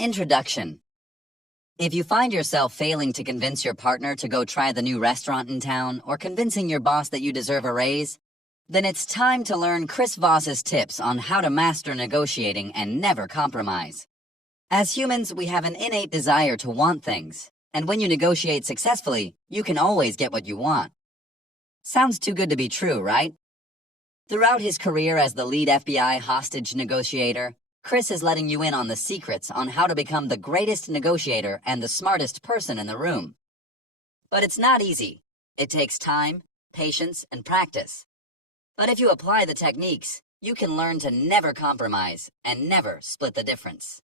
Introduction. If you find yourself failing to convince your partner to go try the new restaurant in town or convincing your boss that you deserve a raise, then it's time to learn Chris Voss's tips on how to master negotiating and never compromise. As humans, we have an innate desire to want things, and when you negotiate successfully, you can always get what you want. Sounds too good to be true, right? Throughout his career as the lead FBI hostage negotiator, Chris is letting you in on the secrets on how to become the greatest negotiator and the smartest person in the room. But it's not easy. It takes time, patience, and practice. But if you apply the techniques, you can learn to never compromise and never split the difference.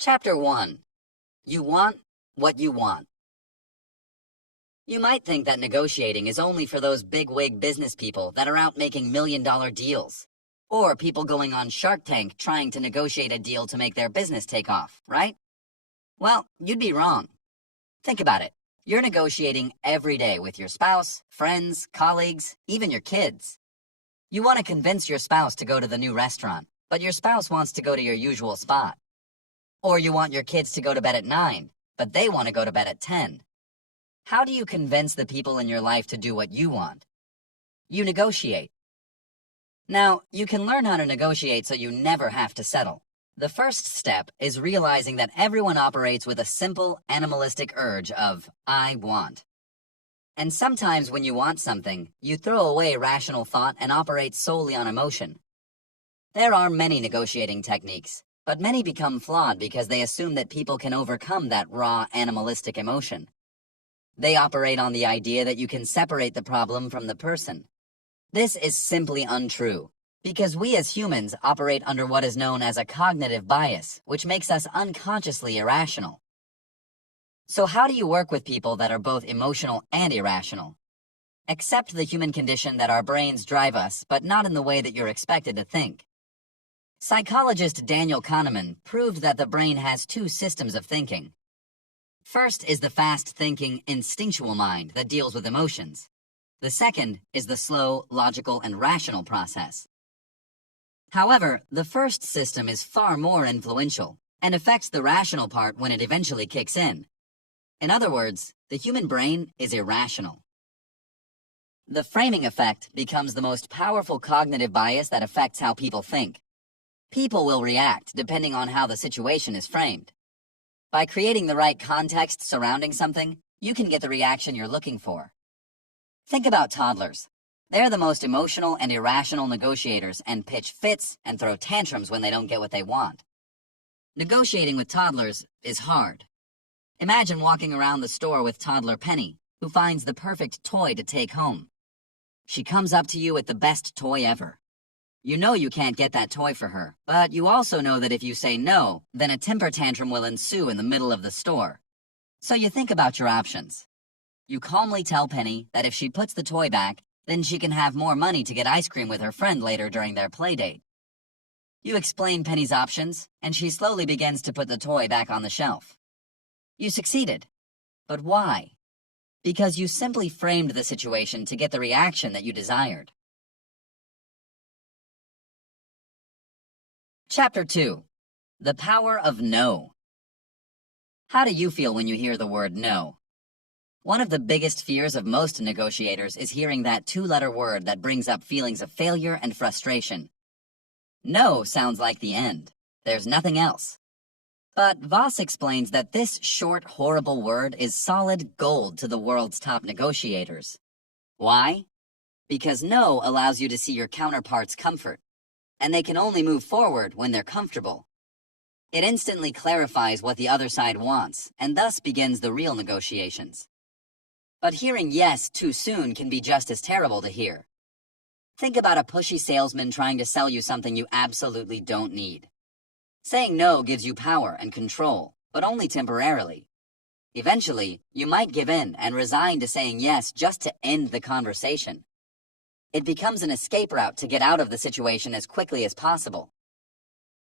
Chapter 1. You want what you want. You might think that negotiating is only for those big-wig business people that are out making million-dollar deals, or people going on Shark Tank trying to negotiate a deal to make their business take off, right? Well, you'd be wrong. Think about it. You're negotiating every day with your spouse, friends, colleagues, even your kids. You want to convince your spouse to go to the new restaurant, but your spouse wants to go to your usual spot. Or you want your kids to go to bed at 9, but they want to go to bed at 10. How do you convince the people in your life to do what you want? You negotiate. Now, you can learn how to negotiate so you never have to settle. The first step is realizing that everyone operates with a simple, animalistic urge of, I want. And sometimes when you want something, you throw away rational thought and operate solely on emotion. There are many negotiating techniques, but many become flawed because they assume that people can overcome that raw, animalistic emotion. They operate on the idea that you can separate the problem from the person. This is simply untrue, because we as humans operate under what is known as a cognitive bias, which makes us unconsciously irrational. So how do you work with people that are both emotional and irrational? Accept the human condition that our brains drive us, but not in the way that you're expected to think. Psychologist Daniel Kahneman proved that the brain has two systems of thinking. First is the fast-thinking, instinctual mind that deals with emotions. The second is the slow, logical, and rational process. However, the first system is far more influential and affects the rational part when it eventually kicks in. In other words, the human brain is irrational. The framing effect becomes the most powerful cognitive bias that affects how people think. People will react depending on how the situation is framed. By creating the right context surrounding something, you can get the reaction you're looking for. Think about toddlers. They're the most emotional and irrational negotiators and pitch fits and throw tantrums when they don't get what they want. Negotiating with toddlers is hard. Imagine walking around the store with toddler Penny, who finds the perfect toy to take home. She comes up to you with the best toy ever. You know you can't get that toy for her, but you also know that if you say no, then a temper tantrum will ensue in the middle of the store. So you think about your options. You calmly tell Penny that if she puts the toy back, then she can have more money to get ice cream with her friend later during their play date. You explain Penny's options, and she slowly begins to put the toy back on the shelf. You succeeded. But why? Because you simply framed the situation to get the reaction that you desired. Chapter 2. The Power of No. How do you feel when you hear the word no? One of the biggest fears of most negotiators is hearing that two-letter word that brings up feelings of failure and frustration. No sounds like the end. There's nothing else. But Voss explains that this short, horrible word is solid gold to the world's top negotiators. Why? Because no allows you to see your counterpart's comfort, and they can only move forward when they're comfortable. It instantly clarifies what the other side wants, and thus begins the real negotiations. But hearing yes too soon can be just as terrible to hear. Think about a pushy salesman trying to sell you something you absolutely don't need. Saying no gives you power and control, but only temporarily. Eventually, you might give in and resign to saying yes just to end the conversation. It becomes an escape route to get out of the situation as quickly as possible.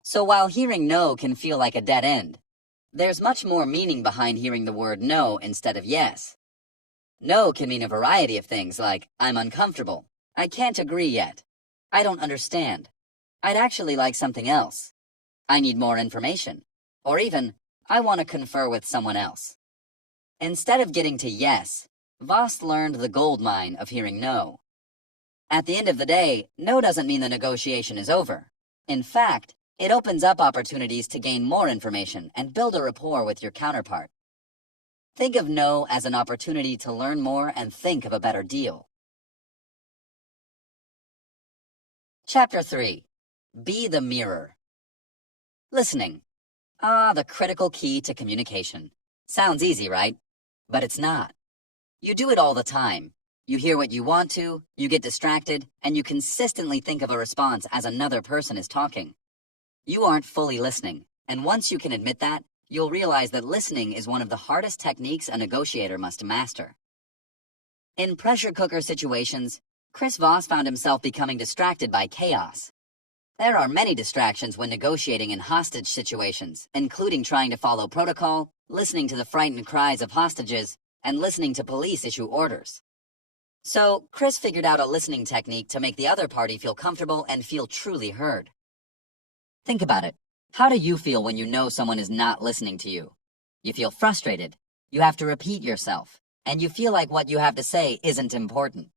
So while hearing no can feel like a dead end, there's much more meaning behind hearing the word no instead of yes. No can mean a variety of things like, I'm uncomfortable, I can't agree yet, I don't understand, I'd actually like something else, I need more information, or even, I want to confer with someone else. Instead of getting to yes, Voss learned the gold mine of hearing no. At the end of the day, no doesn't mean the negotiation is over. In fact, it opens up opportunities to gain more information and build a rapport with your counterpart. Think of no as an opportunity to learn more and think of a better deal. Chapter 3. Be the mirror. Listening. The critical key to communication. Sounds easy, right? But it's not. You do it all the time. You hear what you want to, you get distracted, and you consistently think of a response as another person is talking. You aren't fully listening, and once you can admit that, you'll realize that listening is one of the hardest techniques a negotiator must master. In pressure cooker situations, Chris Voss found himself becoming distracted by chaos. There are many distractions when negotiating in hostage situations, including trying to follow protocol, listening to the frightened cries of hostages, and listening to police issue orders. So, Chris figured out a listening technique to make the other party feel comfortable and feel truly heard. Think about it. How do you feel when you know someone is not listening to you? You feel frustrated. You have to repeat yourself, and you feel like what you have to say isn't important.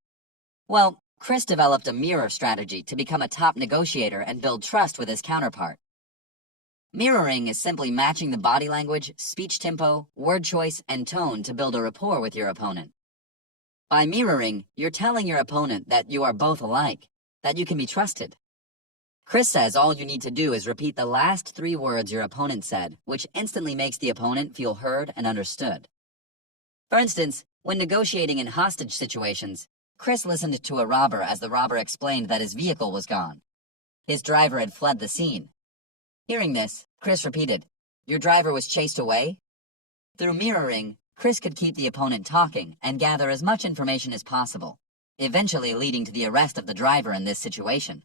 Well, Chris developed a mirror strategy to become a top negotiator and build trust with his counterpart. Mirroring is simply matching the body language, speech tempo, word choice, and tone to build a rapport with your opponent. By mirroring, you're telling your opponent that you are both alike, that you can be trusted. Chris says all you need to do is repeat the last 3 words your opponent said, which instantly makes the opponent feel heard and understood. For instance, when negotiating in hostage situations, Chris listened to a robber as the robber explained that his vehicle was gone. His driver had fled the scene. Hearing this, Chris repeated, "Your driver was chased away?" Through mirroring, Chris could keep the opponent talking and gather as much information as possible, eventually leading to the arrest of the driver in this situation.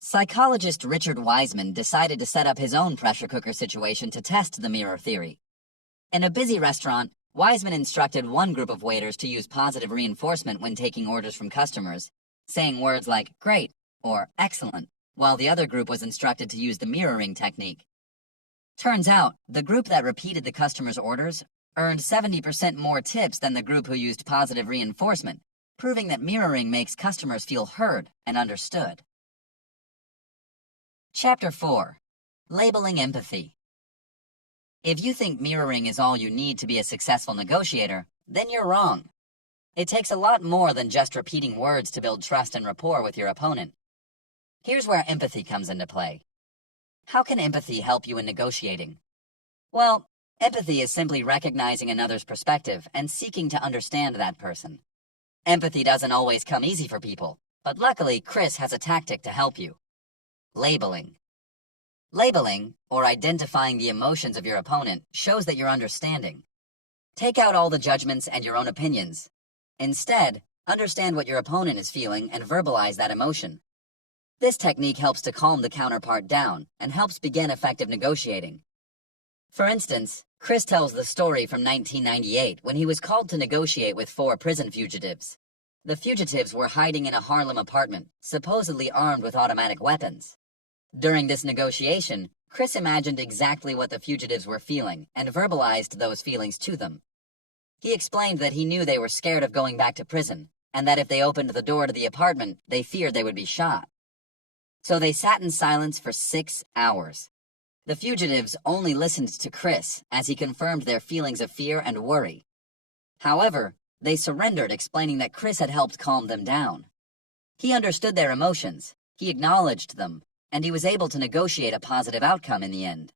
Psychologist Richard Wiseman decided to set up his own pressure cooker situation to test the mirror theory. In a busy restaurant, Wiseman instructed one group of waiters to use positive reinforcement when taking orders from customers, saying words like "great" or "excellent," while the other group was instructed to use the mirroring technique. Turns out, the group that repeated the customer's orders earned 70% more tips than the group who used positive reinforcement, proving that mirroring makes customers feel heard and understood. Chapter 4. Labeling empathy. If you think mirroring is all you need to be a successful negotiator, then you're wrong. It takes a lot more than just repeating words to build trust and rapport with your opponent. Here's where empathy comes into play. How can empathy help you in negotiating? Well, empathy is simply recognizing another's perspective and seeking to understand that person. Empathy doesn't always come easy for people, but luckily Chris has a tactic to help you. Labeling. Labeling, or identifying the emotions of your opponent, shows that you're understanding. Take out all the judgments and your own opinions. Instead, understand what your opponent is feeling and verbalize that emotion. This technique helps to calm the counterpart down and helps begin effective negotiating. For instance, Chris tells the story from 1998 when he was called to negotiate with 4 prison fugitives. The fugitives were hiding in a Harlem apartment, supposedly armed with automatic weapons. During this negotiation, Chris imagined exactly what the fugitives were feeling and verbalized those feelings to them. He explained that he knew they were scared of going back to prison, and that if they opened the door to the apartment, they feared they would be shot. So they sat in silence for 6 hours. The fugitives only listened to Chris as he confirmed their feelings of fear and worry. However, they surrendered, explaining that Chris had helped calm them down. He understood their emotions, he acknowledged them, and he was able to negotiate a positive outcome in the end.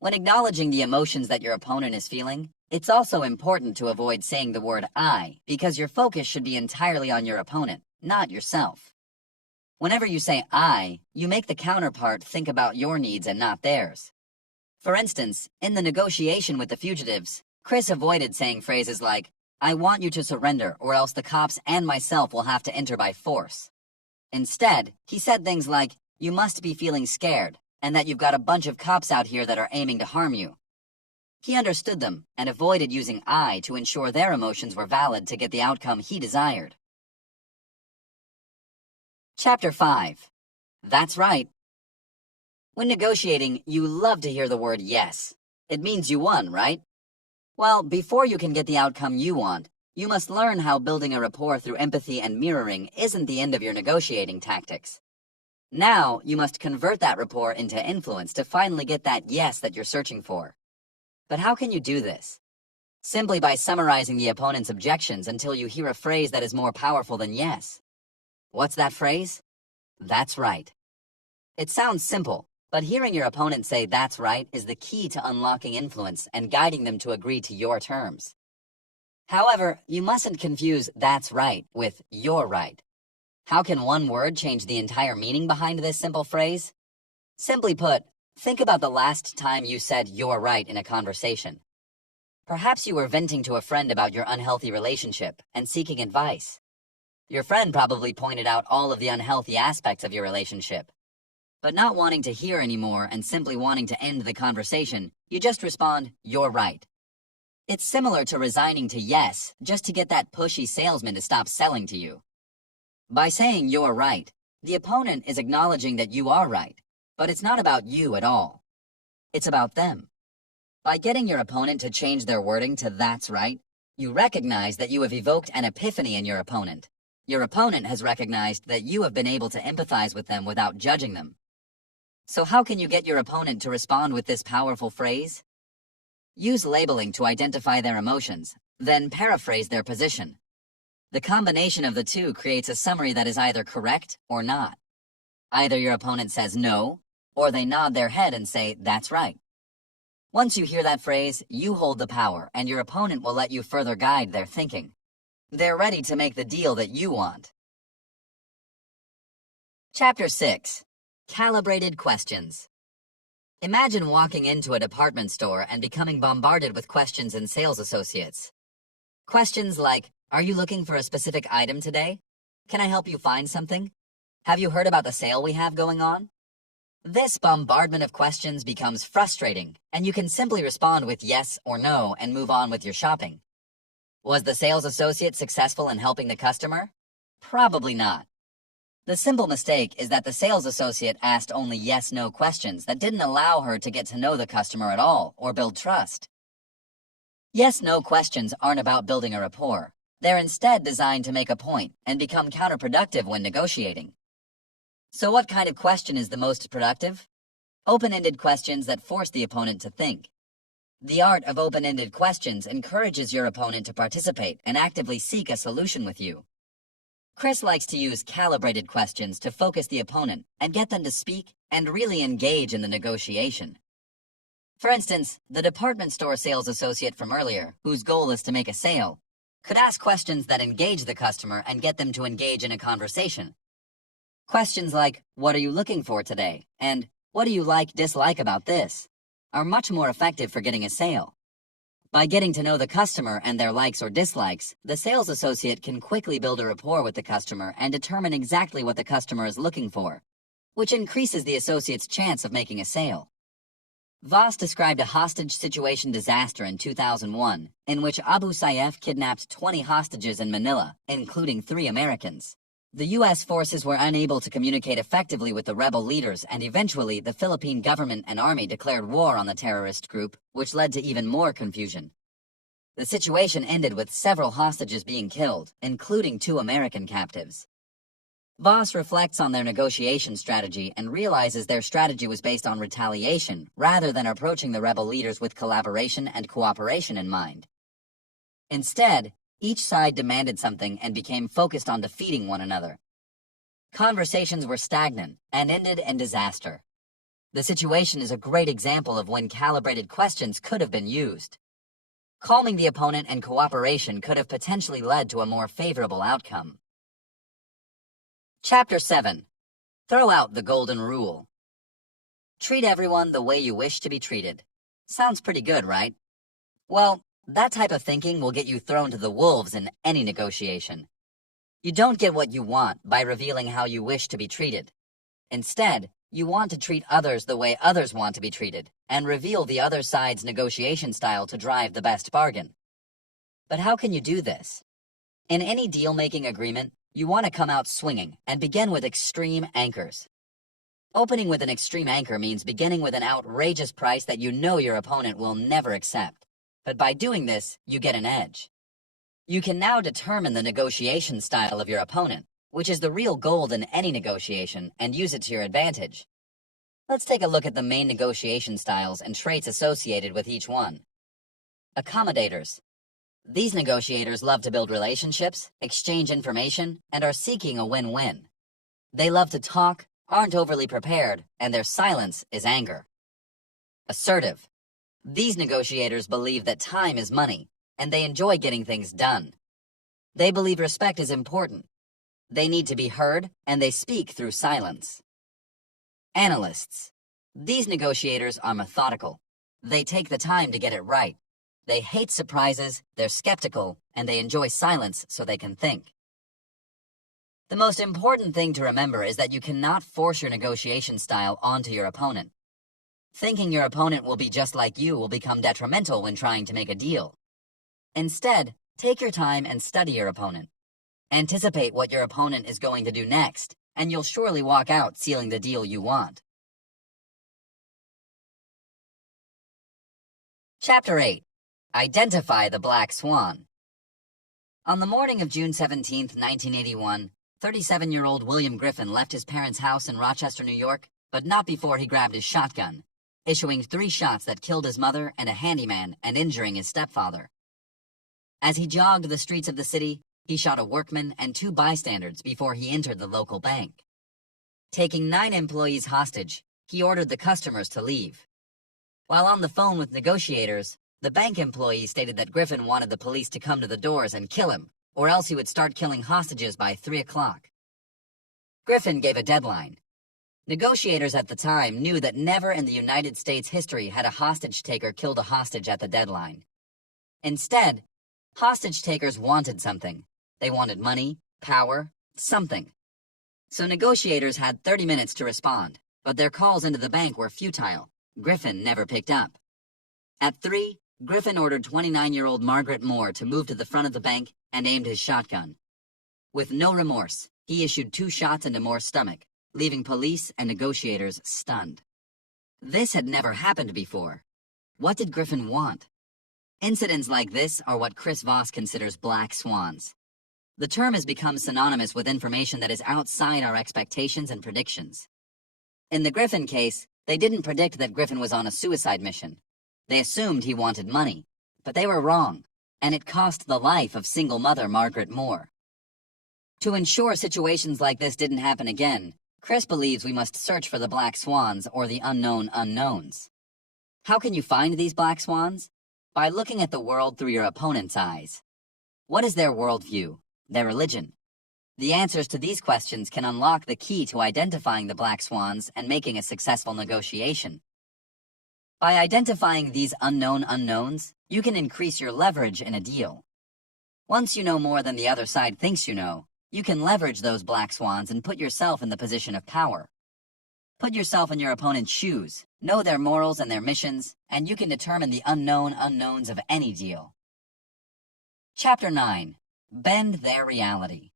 When acknowledging the emotions that your opponent is feeling, it's also important to avoid saying the word "I," because your focus should be entirely on your opponent, not yourself. Whenever you say "I," you make the counterpart think about your needs and not theirs. For instance, in the negotiation with the fugitives, Chris avoided saying phrases like, "I want you to surrender or else the cops and myself will have to enter by force." Instead, he said things like, "You must be feeling scared, and that you've got a bunch of cops out here that are aiming to harm you." He understood them and avoided using "I" to ensure their emotions were valid to get the outcome he desired. Chapter 5. That's right. When negotiating, you love to hear the word yes. It means you won, right? Well, before you can get the outcome you want, you must learn how building a rapport through empathy and mirroring isn't the end of your negotiating tactics. Now, you must convert that rapport into influence to finally get that yes that you're searching for. But how can you do this? Simply by summarizing the opponent's objections until you hear a phrase that is more powerful than yes. What's that phrase? That's right. It sounds simple, but hearing your opponent say that's right is the key to unlocking influence and guiding them to agree to your terms. However, you mustn't confuse that's right with you're right. How can one word change the entire meaning behind this simple phrase? Simply put, think about the last time you said you're right in a conversation. Perhaps you were venting to a friend about your unhealthy relationship and seeking advice. Your friend probably pointed out all of the unhealthy aspects of your relationship. But not wanting to hear anymore and simply wanting to end the conversation, you just respond, you're right. It's similar to resigning to yes just to get that pushy salesman to stop selling to you. By saying you're right, the opponent is acknowledging that you are right, but it's not about you at all. It's about them. By getting your opponent to change their wording to that's right, you recognize that you have evoked an epiphany in your opponent. Your opponent has recognized that you have been able to empathize with them without judging them. So how can you get your opponent to respond with this powerful phrase? Use labeling to identify their emotions, then paraphrase their position. The combination of the two creates a summary that is either correct or not. Either your opponent says no, or they nod their head and say, that's right. Once you hear that phrase, you hold the power, and your opponent will let you further guide their thinking. They're ready to make the deal that you want. Chapter 6. Calibrated Questions. Imagine walking into a department store and becoming bombarded with questions in sales associates. Questions like, are you looking for a specific item today? Can I help you find something? Have you heard about the sale we have going on? This bombardment of questions becomes frustrating, and you can simply respond with yes or no and move on with your shopping. Was the sales associate successful in helping the customer? Probably not. The simple mistake is that the sales associate asked only yes-no questions that didn't allow her to get to know the customer at all or build trust. Yes-no questions aren't about building a rapport. They're instead designed to make a point and become counterproductive when negotiating. So what kind of question is the most productive? Open-ended questions that force the opponent to think. The art of open-ended questions encourages your opponent to participate and actively seek a solution with you. Chris likes to use calibrated questions to focus the opponent and get them to speak and really engage in the negotiation. For instance, the department store sales associate from earlier, whose goal is to make a sale, could ask questions that engage the customer and get them to engage in a conversation. Questions like, what are you looking for today? And what do you dislike about this? Are much more effective for getting a sale. By getting to know the customer and their likes or dislikes, the sales associate can quickly build a rapport with the customer and determine exactly what the customer is looking for, which increases the associate's chance of making a sale. Voss described a hostage situation disaster in 2001, in which Abu Sayyaf kidnapped 20 hostages in Manila, including 3 Americans. The U.S. forces were unable to communicate effectively with the rebel leaders, and eventually the Philippine government and army declared war on the terrorist group, which led to even more confusion. The situation ended with several hostages being killed, including 2 American captives. Voss reflects on their negotiation strategy and realizes their strategy was based on retaliation rather than approaching the rebel leaders with collaboration and cooperation in mind. Instead, each side demanded something and became focused on defeating one another. Conversations were stagnant and ended in disaster. The situation is a great example of when calibrated questions could have been used. Calming the opponent and cooperation could have potentially led to a more favorable outcome. Chapter 7. Throw out the golden rule. Treat everyone the way you wish to be treated. Sounds pretty good, right? Well, that type of thinking will get you thrown to the wolves in any negotiation. You don't get what you want by revealing how you wish to be treated. Instead, you want to treat others the way others want to be treated, and reveal the other side's negotiation style to drive the best bargain. But how can you do this? In any deal-making agreement, you want to come out swinging and begin with extreme anchors. Opening with an extreme anchor means beginning with an outrageous price that you know your opponent will never accept. But by doing this, you get an edge. You can now determine the negotiation style of your opponent, which is the real gold in any negotiation, and use it to your advantage. Let's take a look at the main negotiation styles and traits associated with each one. Accommodators. These negotiators love to build relationships, exchange information, and are seeking a win-win. They love to talk, aren't overly prepared, and their silence is anger. Assertive. These negotiators believe that time is money, and they enjoy getting things done. They believe respect is important. They need to be heard, and they speak through silence. Analysts. These negotiators are methodical. They take the time to get it right. They hate surprises, they're skeptical, and they enjoy silence so they can think. The most important thing to remember is that you cannot force your negotiation style onto your opponent. Thinking your opponent will be just like you will become detrimental when trying to make a deal. Instead, take your time and study your opponent. Anticipate what your opponent is going to do next, and you'll surely walk out sealing the deal you want. Chapter 8. Identify the Black Swan. On the morning of June 17, 1981, 37-year-old William Griffin left his parents' house in Rochester, New York, but not before he grabbed his shotgun, issuing 3 shots that killed his mother and a handyman and injuring his stepfather. As he jogged the streets of the city, he shot a workman and 2 bystanders before he entered the local bank. Taking 9 employees hostage, he ordered the customers to leave. While on the phone with negotiators, the bank employee stated that Griffin wanted the police to come to the doors and kill him, or else he would start killing hostages by 3 o'clock. Griffin gave a deadline. Negotiators at the time knew that never in the United States history had a hostage-taker killed a hostage at the deadline. Instead, hostage-takers wanted something. They wanted money, power, something. So negotiators had 30 minutes to respond, but their calls into the bank were futile. Griffin never picked up. At 3, Griffin ordered 29-year-old Margaret Moore to move to the front of the bank and aimed his shotgun. With no remorse, he issued 2 shots into Moore's stomach, leaving police and negotiators stunned. This had never happened before. What did Griffin want? Incidents like this are what Chris Voss considers black swans. The term has become synonymous with information that is outside our expectations and predictions. In the Griffin case, they didn't predict that Griffin was on a suicide mission. They assumed he wanted money, but they were wrong, and it cost the life of single mother Margaret Moore. To ensure situations like this didn't happen again, Chris believes we must search for the black swans or the unknown unknowns. How can you find these black swans? By looking at the world through your opponent's eyes. What is their worldview? Their religion? The answers to these questions can unlock the key to identifying the black swans and making a successful negotiation. By identifying these unknown unknowns, you can increase your leverage in a deal. Once you know more than the other side thinks you know, you can leverage those black swans and put yourself in the position of power. Put yourself in your opponent's shoes, know their morals and their missions, and you can determine the unknown unknowns of any deal. Chapter 9. Bend their reality.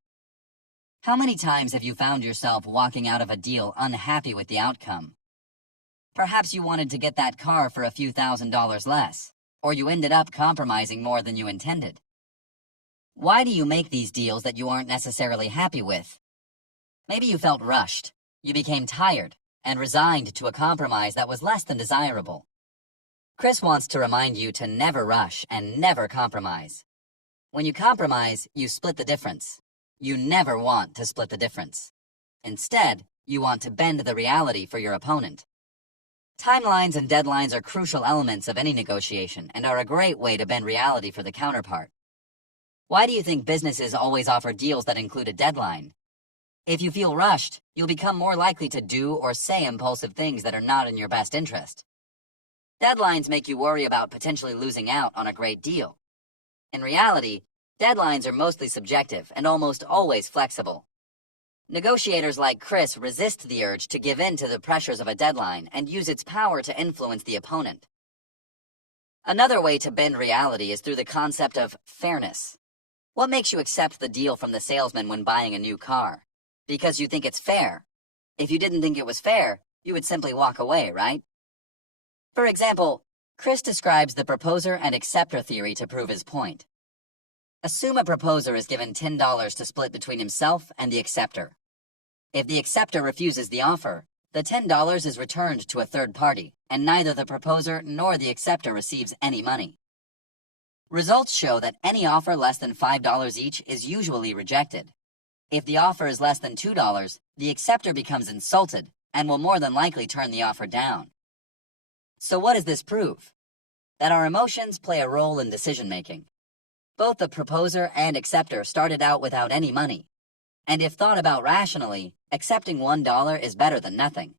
How many times have you found yourself walking out of a deal unhappy with the outcome? Perhaps you wanted to get that car for a few $1,000s less, or you ended up compromising more than you intended. Why do you make these deals that you aren't necessarily happy with? Maybe you felt rushed, you became tired, and resigned to a compromise that was less than desirable. Chris wants to remind you to never rush and never compromise. When you compromise, you split the difference. You never want to split the difference. Instead, you want to bend the reality for your opponent. Timelines and deadlines are crucial elements of any negotiation and are a great way to bend reality for the counterpart. Why do you think businesses always offer deals that include a deadline? If you feel rushed, you'll become more likely to do or say impulsive things that are not in your best interest. Deadlines make you worry about potentially losing out on a great deal. In reality, deadlines are mostly subjective and almost always flexible. Negotiators like Chris resist the urge to give in to the pressures of a deadline and use its power to influence the opponent. Another way to bend reality is through the concept of fairness. What makes you accept the deal from the salesman when buying a new car? Because you think it's fair. If you didn't think it was fair, You would simply walk away, right? For example, Chris describes the proposer and acceptor theory to prove his point. Assume a proposer is given $10 to split between himself and the acceptor. If the acceptor refuses the offer, the $10 is returned to a third party, and neither the proposer nor the acceptor receives any money. Results show that any offer less than $5 each is usually rejected. If the offer is less than $2, the acceptor becomes insulted and will more than likely turn the offer down. So what does this prove? That our emotions play a role in decision-making. Both the proposer and acceptor started out without any money. And if thought about rationally, accepting $1 is better than nothing.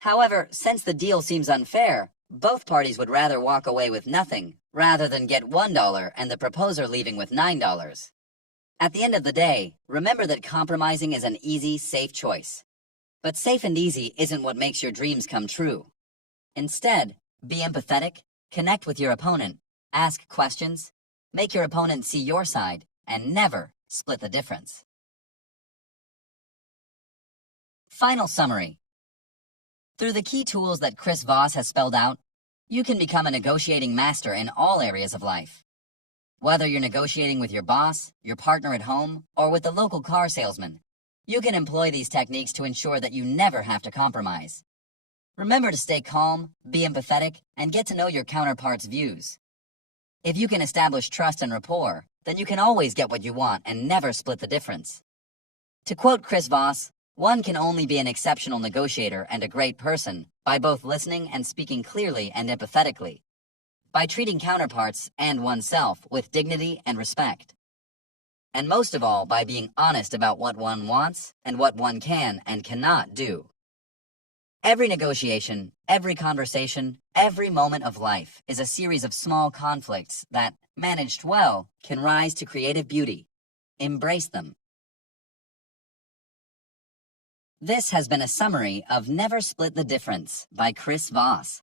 However, since the deal seems unfair, both parties would rather walk away with nothing rather than get $1 and the proposer leaving with $9. At the end of the day, remember that compromising is an easy, safe choice. But safe and easy isn't what makes your dreams come true. Instead, be empathetic, connect with your opponent, ask questions, make your opponent see your side, and never split the difference. Final summary. Through the key tools that Chris Voss has spelled out, you can become a negotiating master in all areas of life. Whether you're negotiating with your boss, your partner at home, or with the local car salesman, you can employ these techniques to ensure that you never have to compromise. Remember to stay calm, be empathetic, and get to know your counterpart's views. If you can establish trust and rapport, then you can always get what you want and never split the difference. To quote Chris Voss, one can only be an exceptional negotiator and a great person by both listening and speaking clearly and empathetically, by treating counterparts and oneself with dignity and respect, and most of all by being honest about what one wants and what one can and cannot do. Every negotiation, every conversation, every moment of life is a series of small conflicts that, managed well, can rise to creative beauty. Embrace them. This has been a summary of Never Split the Difference by Chris Voss.